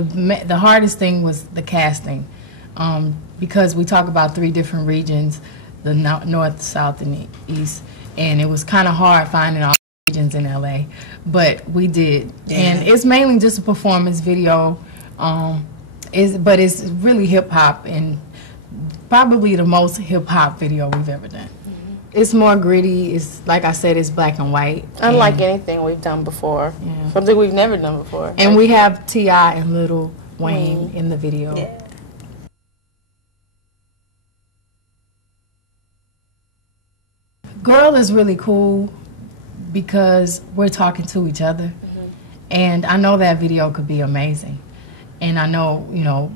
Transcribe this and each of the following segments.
The hardest thing was the casting, because we talk about 3 different regions, the north, south, and the east, and it was kind of hard finding all regions in LA, but we did. Yeah. And it's mainly just a performance video, but it's really hip hop, and probably the most hip hop video we've ever done. It's more gritty. It's like I said, it's black and white. Unlike anything we've done before. Yeah. Something we've never done before. And we have T.I. and Lil Wayne in the video. Yeah. Girl is really cool because we're talking to each other. And I know that video could be amazing. And I know, you know,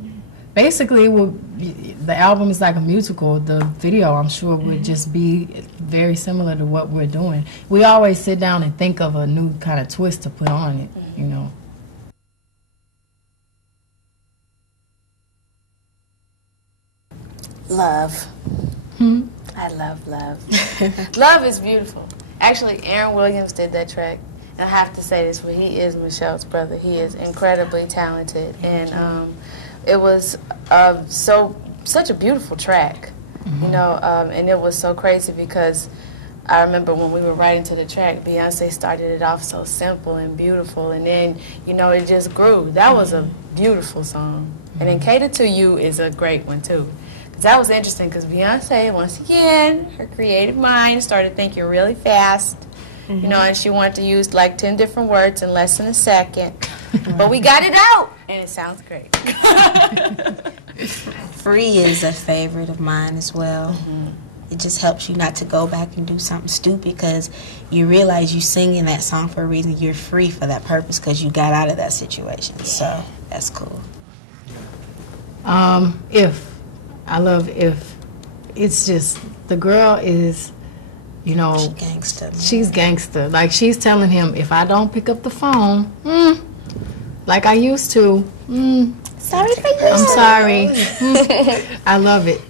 basically, the album is like a musical. The video, I'm sure, would just be very similar to what we're doing. We always sit down and think of a new kind of twist to put on it, you know. Love. I love love. Love is beautiful. Actually, Aaron Williams did that track. And I have to say this, but he is Michelle's brother. He is incredibly talented. And it was such a beautiful track, you know, and it was so crazy because I remember when we were writing to the track, Beyonce started it off so simple and beautiful, and then, you know, it just grew. That was a beautiful song. And then Cater to You is a great one, too. That was interesting because Beyonce, once again, her creative mind started thinking really fast. You know, and she wanted to use like 10 different words in less than a second. But we got it out, and it sounds great. Free is a favorite of mine as well. It just helps you not to go back and do something stupid because you realize you singing that song for a reason. You're free for that purpose because you got out of that situation. So that's cool. If. I love If. It's just, the girl is, you know, she's gangster. Like, she's telling him, if I don't pick up the phone, like I used to, sorry, I'm sorry. I love it.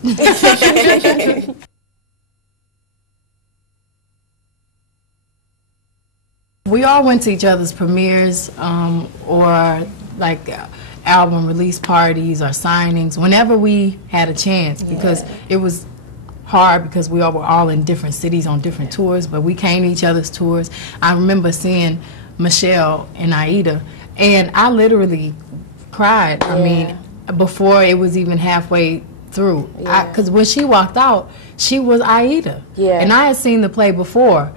We all went to each other's premieres or like album release parties or signings whenever we had a chance, because it was hard because we all were all in different cities on different tours, but we came to each other's tours. I remember seeing Michelle and Aida, and I literally cried. I mean, before it was even halfway through, because when she walked out, she was Aida, and I had seen the play before.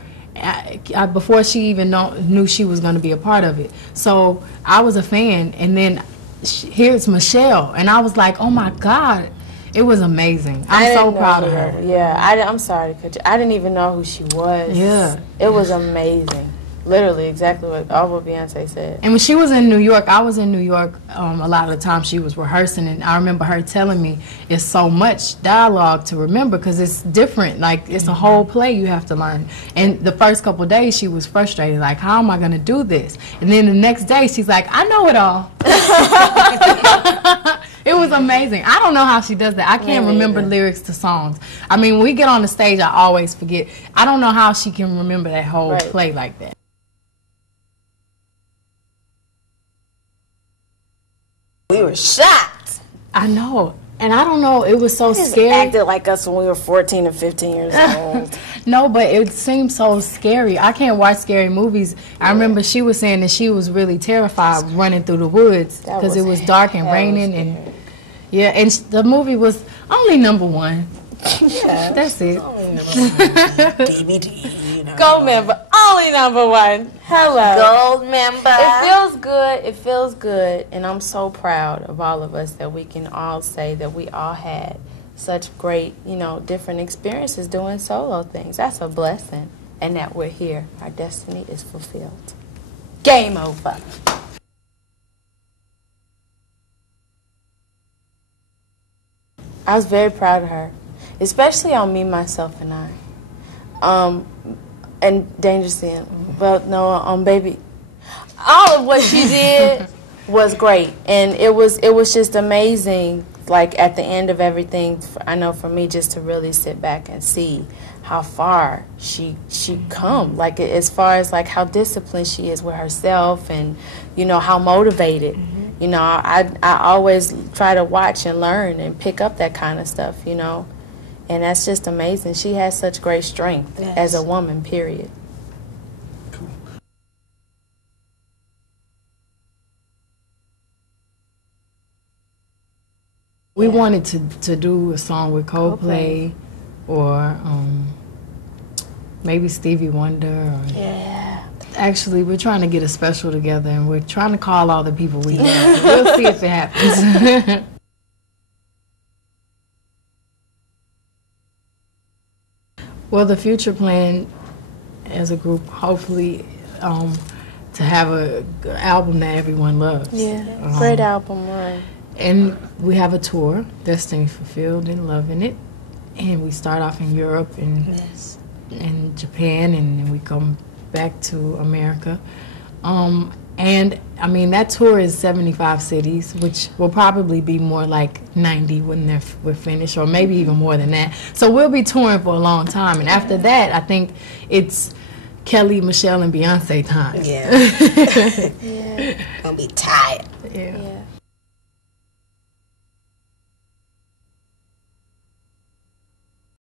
Before she even knew she was going to be a part of it. So I was a fan, and then here's Michelle, and I was like, oh my God, it was amazing. I'm so proud of her. Yeah, I'm sorry, I didn't even know who she was. Yeah. It was amazing. Literally, exactly what Beyonce said. And when she was in New York, I was in New York a lot of the time she was rehearsing, and I remember her telling me it's so much dialogue to remember because it's different. Like, it's a whole play you have to learn. And the first couple of days, she was frustrated, like, how am I going to do this? And then the next day, she's like, I know it all. It was amazing. I don't know how she does that. I can't remember lyrics to songs. I mean, when we get on the stage, I always forget. I don't know how she can remember that whole play like that. We were shocked. I know. And I don't know, it was so scary. Acted like us when we were 14 or 15 years old. No, but it seemed so scary. I can't watch scary movies. I remember she was saying that she was really terrified running through the woods because it was dark and raining. And and the movie was only #1. Yeah, that's it. DVD, you know. Gold member, only #1. Hello. Gold member. It feels good. It feels good. And I'm so proud of all of us that we can all say that we all had such great, you know, different experiences doing solo things. That's a blessing. And that we're here. Our destiny is fulfilled. Game over. I was very proud of her. Especially on Me, Myself, and I. And Dangerously, well, no, on Baby. All of what she did was great. And it was just amazing, like, at the end of everything, I know for me, just to really sit back and see how far she come. Like, as far as, like, how disciplined she is with herself and, you know, how motivated. you know, I always try to watch and learn and pick up that kind of stuff, you know. And that's just amazing. She has such great strength as a woman, period. We wanted to do a song with Coldplay or maybe Stevie Wonder. Or, actually, we're trying to get a special together, and we're trying to call all the people we love. So we'll see if it happens. Well, the future plan as a group, hopefully, to have a album that everyone loves. Yeah, great album, right? And we have a tour, Destiny Fulfilled and Loving It. And we start off in Europe and Japan, and then we come back to America. And, I mean, that tour is 75 cities, which will probably be more like 90 when we're finished, or maybe even more than that. So we'll be touring for a long time. And after that, I think it's Kelly, Michelle, and Beyonce time. Yeah. Gonna be tired. Yeah.